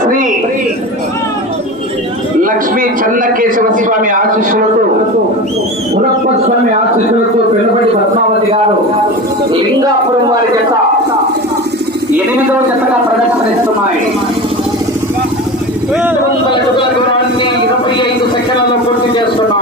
శ్రీ లక్ష్మీ చెన్నకేశవ స్వామి ఆశీస్సులతో మునప్ప స్వామి ఆశీస్సులతో పెనుబడి పద్మావతి గారు లింగాపురం వారి జత ఎనిమిదవ జతగా ప్రదర్శనిస్తున్నాయి. ఇరవై ఐదు సెకండ్లలో పూర్తి చేస్తున్నాయి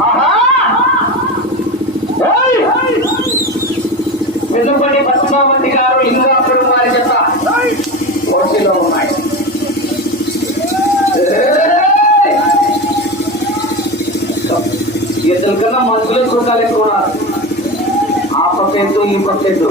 ఆహా! ఏయ్! పెనుబడి పద్మావతి గారు లింగాపురం వారి జత పోటీలో ఉన్నాయి ఎద్దుల కన్నా మనుషులే చూడాలి ఎక్కువ. ఆ పక్కెద్దు ఈ పక్కెద్దు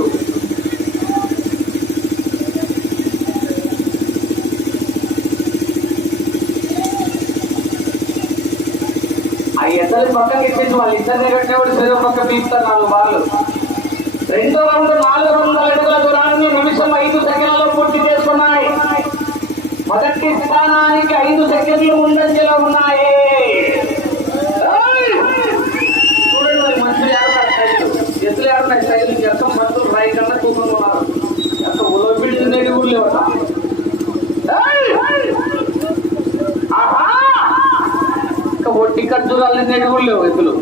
ఆ ఎద్దరి పక్కకి ఇచ్చేసి వాళ్ళు. ఇద్దరిని కట్టేవాడు సరే పక్క పీపుతారు నాలుగు బాళ్ళు రెండు రౌండ్ నాలుగు వందల అడుగుల దూరాన్ని నిమిషం ఐదు సెకండ్లలో పూర్తి చేసుకున్నాయి. మొదటి స్థానానికి ఐదు సెకండ్లు ముందంజలో ఉన్నాయి. ఎత్తులు ఆడుతున్నాయి సైజు ఎంత మందులు రాయి కన్నా తూకం ఉన్నారు ఎంత ఉలబిడి నేటి ఊరు లేవట ఏయ్! ఆహా! ఇంకా ఒట్టి ఖర్చులు నేటి ఊరు లేవు ఎత్తులు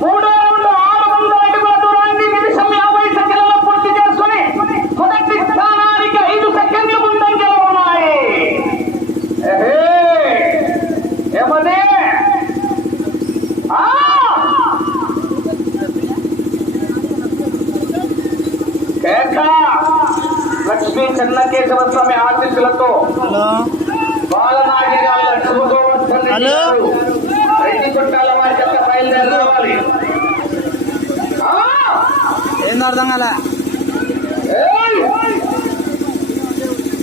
మూడో రౌండ్ ఆరు వందల అడుగుల దూరాన్ని నిమిషం యాభై సెకండ్లలో పూర్తి చేసుకుని మొదటి స్థానానికి ఐదు సెకండ్లు ముందంజలో ఉన్నాయి ఏహే! ఏమది ఆ! కేక! లక్ష్మీ చెన్నకేశవ స్వామి ఆశీస్సులతో హలో బాలనాగి గారు శుభగోవర్ధన్ రెడ్డి హలో. గారు రెడ్డి కొట్టాల వారి చెత్త బయలుదేరాలి ఆ! ఏంది అర్థం కాలే.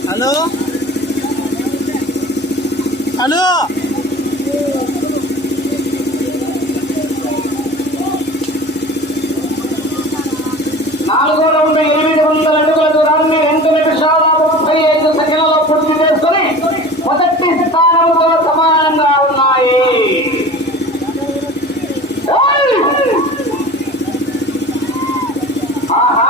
హలో? హలో నాలుగో రౌండ్ ఎనిమిది వందల అడుగుల దూరాన్ని రెండు నిమిషాల ముప్పై ఐదు సెకండ్లలో పూర్తి చేసుకుని మొదటి స్థానంతో సమానంగా ఉన్నాయి ఏయ్! ఆహా!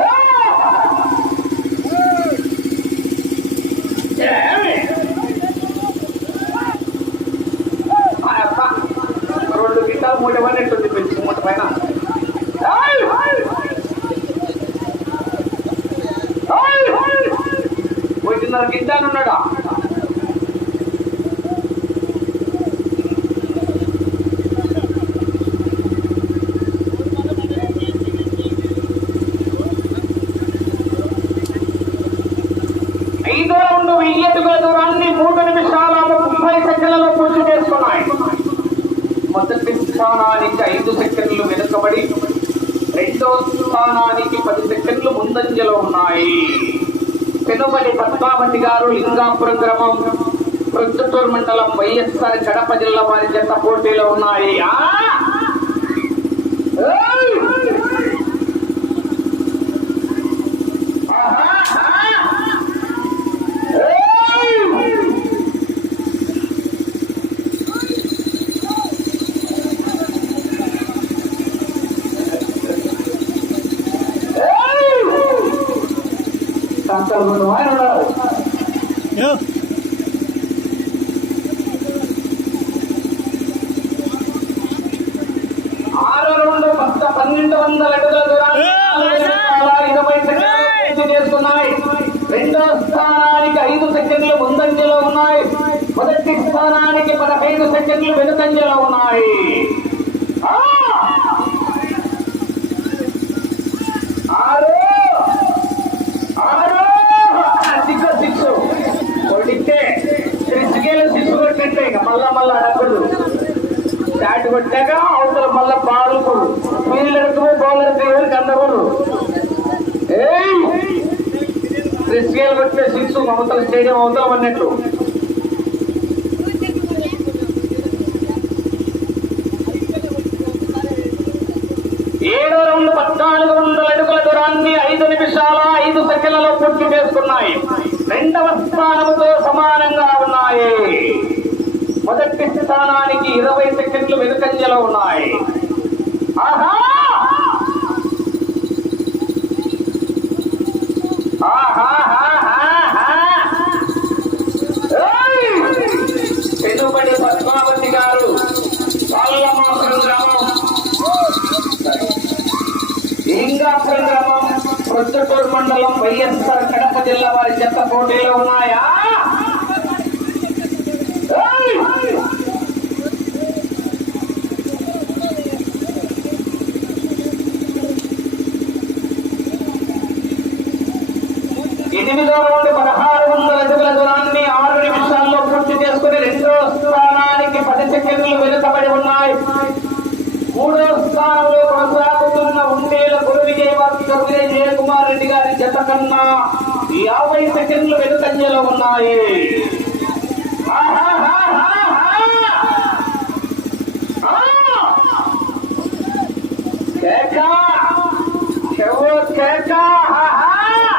ఏయ్! ఏమి? ఆ అబ్బా! రెండు గిట్టాలు మూడు ఇవ్వనట్టుంది పెంచి మూట పైన ఏయ్! ఏయ్! ఒకటిన్నర గిట్టాలు ఉన్నాడా ఐదో రౌండ్ వెయ్యి అడుగుల దూరాన్ని మూడు నిమిషాల ముప్పై సెకండ్లలో పూర్తి చేసుకున్నాయి. మొదటి స్థానానికి ఐదు సెకండ్లు వెనుకబడి రెండో స్థానానికి పది సెకండ్లు ముందంజలో ఉన్నాయి. పెనుబడి పద్మావతి గారు లింగాపురం గ్రామం ప్రొద్దుటూరు మండలం వైఎస్ఆర్ కడప జిల్లా వారి జత పోటీలో ఉన్నాయి. మొదటి స్థానానికి పదహైదు సెకండ్లు వెనుకంజలో ఉన్నాయి. ఆరు! సిక్స్ సిక్స్ సిక్స్ ఇక. అవతల మళ్ళా పాడుకోడు. ఫీల్డర్కు బౌలర్కు ఎవరికి అందకూడదు. ఏ సిక్స్ కొట్టే సిక్స్ అవతల స్టేడియం అవుతాం అన్నట్టు నిమిషాల ఐదు సెకండ్లలో పూర్తి చేసుకున్నాయి రెండవ స్థానంతో సమానంగా ఉన్నాయి. మొదటి స్థానానికి ఇరవై సెకండ్లు వెనుకంజలో ఉన్నాయి. ఆహా! ప్రొద్దుటూరు మండలం వైఎస్ఆర్ కడప జిల్లా వారి చెత్త పోటీలో ఉన్నాయా? ఎనిమిదో రౌండ్ పదహారు వందల అడుగుల దూరాన్ని ఆరు నిమిషాల్లో పూర్తి చేసుకుని రెండో స్థానానికి పది సెకండ్లు వెనుకబడి ఉన్నాయి. మూడో స్థానంలో కొనసాగుతున్న ఉండేల గురు విజయవర్తి కవిరే జయకుమార్ రెడ్డి గారి జత కన్నా యాభై సెకండ్లు వెనుకంజలో ఉన్నాయి ఆహాహాహాహా! ఆ! కేక! హా హా ఆహా!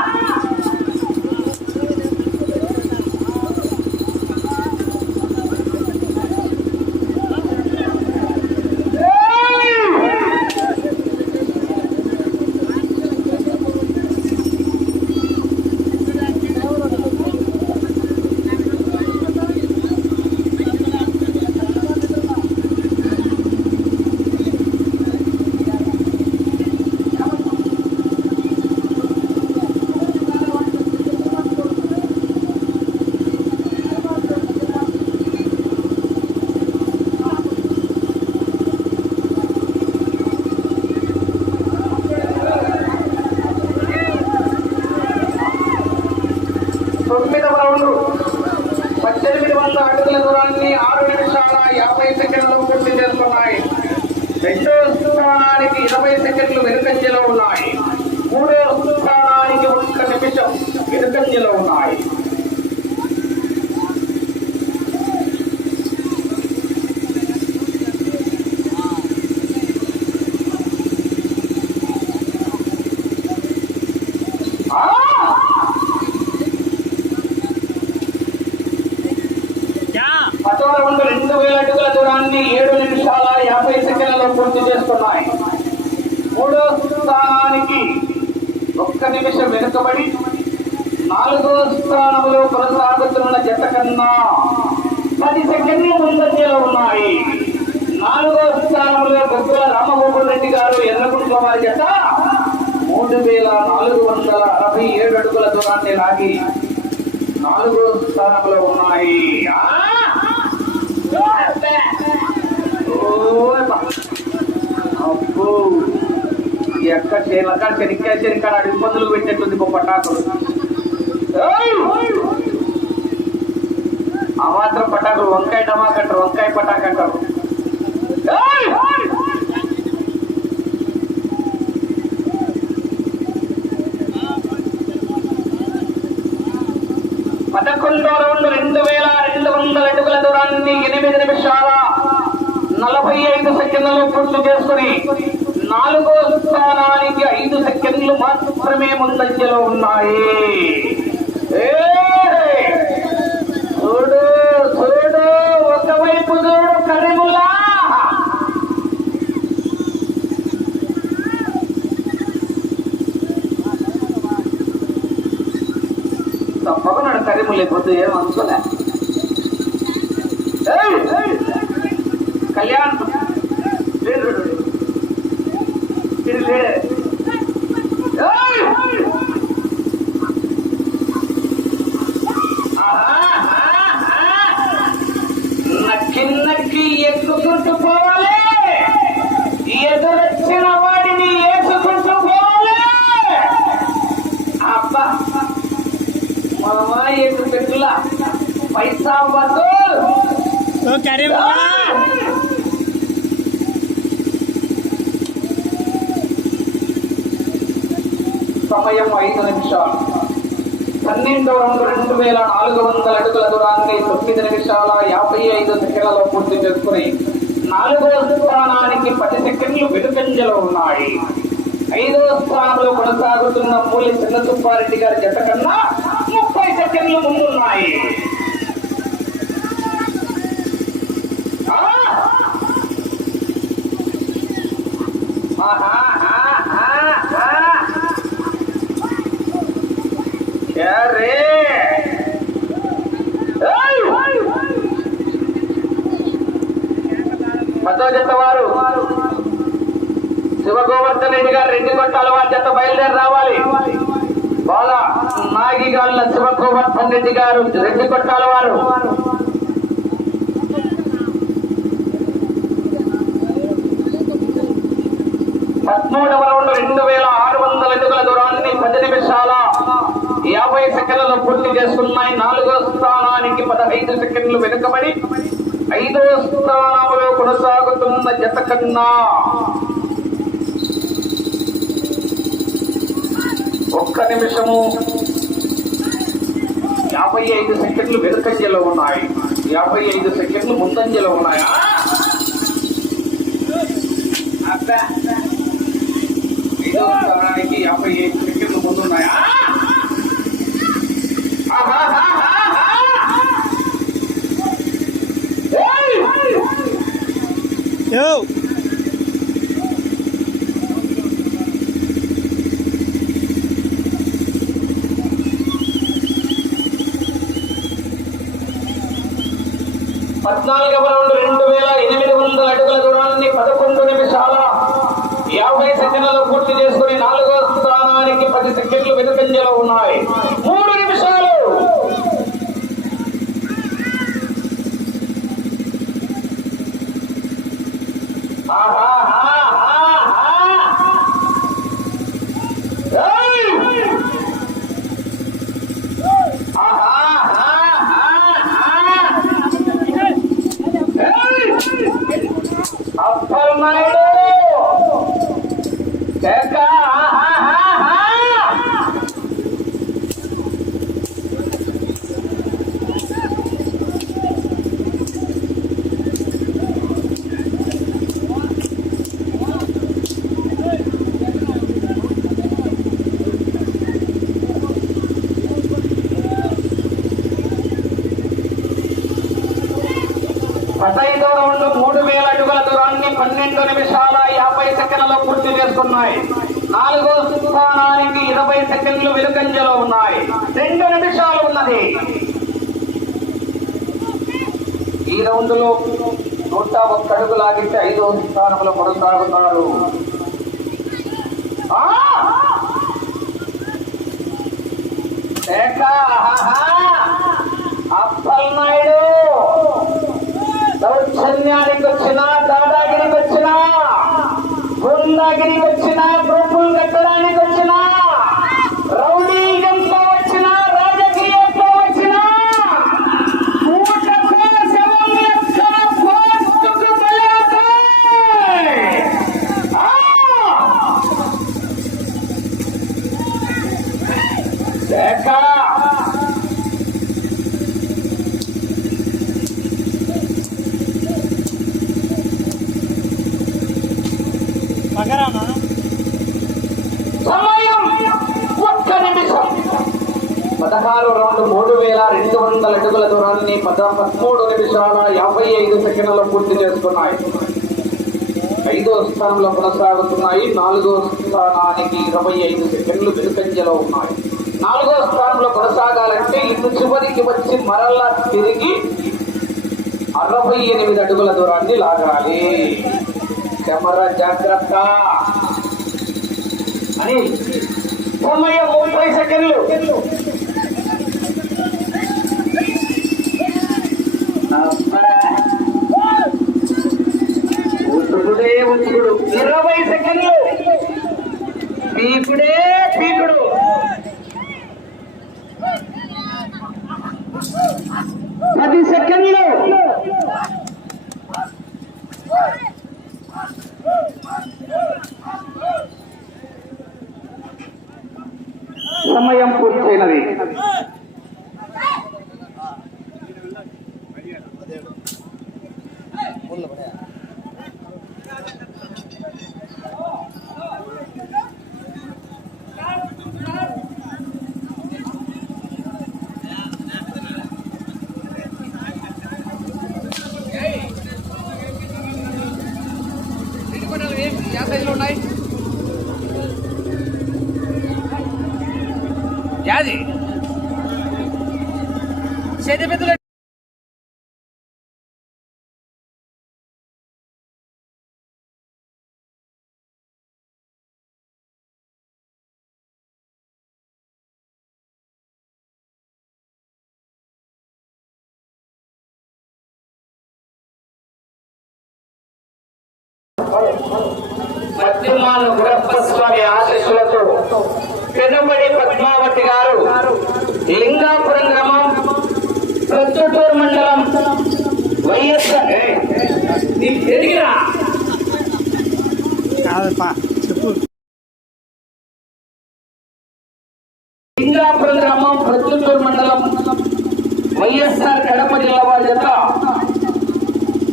తొమ్మిదవ రౌండ్ పద్దెనిమిది వందల అడుగుల దూరాన్ని ఆరు నిమిషాల యాభై సెకండ్లు పూర్తి చేస్తున్నాయి. రెండో స్థానానికి ఇరవై సెకండ్లు వెనుకంజలో ఉన్నాయి. మూడో స్థానానికి ఒక్క నిమిషం వెనుకంజలో ఉన్నాయి ఆ! పదో రౌండ్ రెండు వేల అడుగుల దూరాన్ని ఏడు నిమిషాల యాభై చేస్తున్నాయి. మూడో స్థానానికి ఒక్క నిమిషం వెనుకబడి నాలుగో స్థానంలో కొనసాగుతున్న జత కన్నా పది సెకండ్లు ముందంజలో ఉన్నాయి. నాలుగో స్థానంలో బొగ్గుల రామగోపాల్ రెడ్డి గారు ఎర్రగుంట్ల వారి జత మూడు వేల నాలుగు వందల అరవై ఏడు అడుగుల దూరాన్ని లాగి నాలుగో స్థానంలో ఉన్నాయి. ఆ! ఓయ్ బా. అబ్బో ఎక్కడ చేలక చెరిక్కా మందులు పెట్టేట్టుంది ఇంకో పటాకులు ఆ మాత్రం పటాకులు వంకాయ టమాక అంటారు వంకాయ పటాక అంటారు ఏయ్! పదకొండో రౌండ్ రెండు వేల రెండు వందల అడుగుల దూరాన్ని ఎనిమిది నిమిషాల నలభై ఐదు సెకండ్లలో పూర్తి చేసుకుని నాలుగో స్థానానికి ఐదు సెకండ్లు మాత్రమే ముందంజలో ఉన్నాయి. చూడు చూడు ఒకవైపు చూడు కరిములా తప్పకుండా కరిము లేకపోతే ఏమనుకోలే కళ్యాణ్ లేడు. ఇది లేడే. నక్కి ఎక్కుకుంటూ పోవాలి. ఎదురొచ్చిన వాడిని ఏసుకుంటూ పోవాలి. అబ్బా. మామా ఎటు పెట్టుల. పైసా వద్దు సమయం ఐదు నిమిషాలు. పన్నెండు రెండు రెండు వేల నాలుగు వందల అడుగుల దూరాన్ని తొమ్మిది నిమిషాల యాభై ఐదు సెకండ్లలో పూర్తి చేసుకుని నాలుగో స్థానానికి పది సెకండ్లు వెనుకంజలో ఉన్నాయి. ఐదో స్థానంలో కొనసాగుతున్న మూలి చిన్న సుబ్బారెడ్డి గారి జత కన్నా ముప్పై సెకండ్లు ముందున్నాయి ఆ! ఆహా, ఆహా, ఆహా. అరే! ఏయ్! పదో జత వారు శివగోవర్ధన్ రెడ్డి గారు రెండు గంటల వారి జత బయలుదేరి రావాలి. బాగా నాగిగాళ్ళ శివగోవర్ధన్ రెడ్డి గారు రెడ్డి కొట్టాల వారు. పదమూడవ రౌండ్ రెండు వేల ఆరు వందల అడుగుల దూరాన్ని పది నిమిషాల యాభై సెకండ్లలో పూర్తి చేస్తున్నాయి. నాలుగో స్థానానికి పదహైదు సెకండ్లు వెనుకబడి ఐదో స్థానంలో కొనసాగుతున్న జత కన్నా ఒక్క నిమిషము యాభై ఐదు సెకండ్లు వెనుకంజలో ఉన్నాయి. యాభై ఐదు సెకండ్లు ముందంజలో ఉన్నాయా? ఐదో స్థానానికి యాభై ఐదు సెకండ్లు ముందున్నాయా? ఆహాహాహాహా! యో పద్నాలుగవ రౌండ్ రెండు వేల ఎనిమిది వందల అడుగుల దూరాన్ని పదకొండు నిమిషాల యాభై సెకండ్లలో పూర్తి చేసుకుని నాలుగో స్థానానికి పది సెకండ్లు వెనుకంజలో ఉన్నాయి. మూడు నిమిషాలు ఆహాహాహాహా! ఏయ్! అప్పలనాయుడు కేక ఆహాహాహా! పదైదో రౌండ్ మూడు వేల అడుగుల దూరాన్ని పన్నెండు నిమిషాల యాభై సెకండ్లలో పూర్తి చేసుకున్నాయి నాలుగో స్థానానికి ఇరవై సెకండ్లు వెలుకంజలో ఉన్నాయి. రెండు నిమిషాలు ఉన్నది. ఈ రౌండ్లో నూట ఒక్క అడుగు లాగితే ఐదో స్థానంలో కొనసాగుతున్నారు అప్పల్ నాయుడు! దౌర్జన్యానికి వచ్చిన దాదాగిరికి వచ్చిన బృందాగిరికి వచ్చిన సమయం ఒక్క నిమిషం. పదహారు రెండు మూడు వేల రెండు వందల అడుగుల దూరాన్ని పద పదమూడు నిమిషాల యాభై ఐదు సెకండ్లలో పూర్తి చేసుకున్నాయి ఐదో స్థానంలో కొనసాగుతున్నాయి. నాలుగో స్థానానికి ఇరవై ఐదు సెకండ్లు వెనుకంజలో ఉన్నాయి. నాలుగో స్థానంలో కొనసాగాలంటే ఇటు చివరికి వచ్చి మరలా తిరిగి అరవై ఎనిమిది అడుగుల దూరాన్ని లాగాలి. కెమెరా జాగ్రత్త. అని బొమ్మయ్య ముప్పై సెకండ్లు. ఉతుకుడే ఉతుకుడు ఇరవై సెకండ్లు. పీకుడే పది సెకండ్లు సమయం పూర్తయినది. యాది చేతి పెద్దలు పద్మావతి గారు. లింగాపురం గ్రామం ప్రొద్దుటూరు మండలం వైఎస్ఆర్ ఏయ్, చెప్పు లింగాపురం గ్రామం ప్రొద్దుటూరు మండలం వైఎస్ఆర్ కడప జిల్లా వారి జత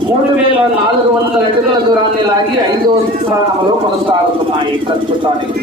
మూడు వేల నాలుగు వందల ఎకరాల దూరాన్ని లాగి ఐదో స్థానంలో కొనసాగుతున్నాయి ప్రస్తుతానికి.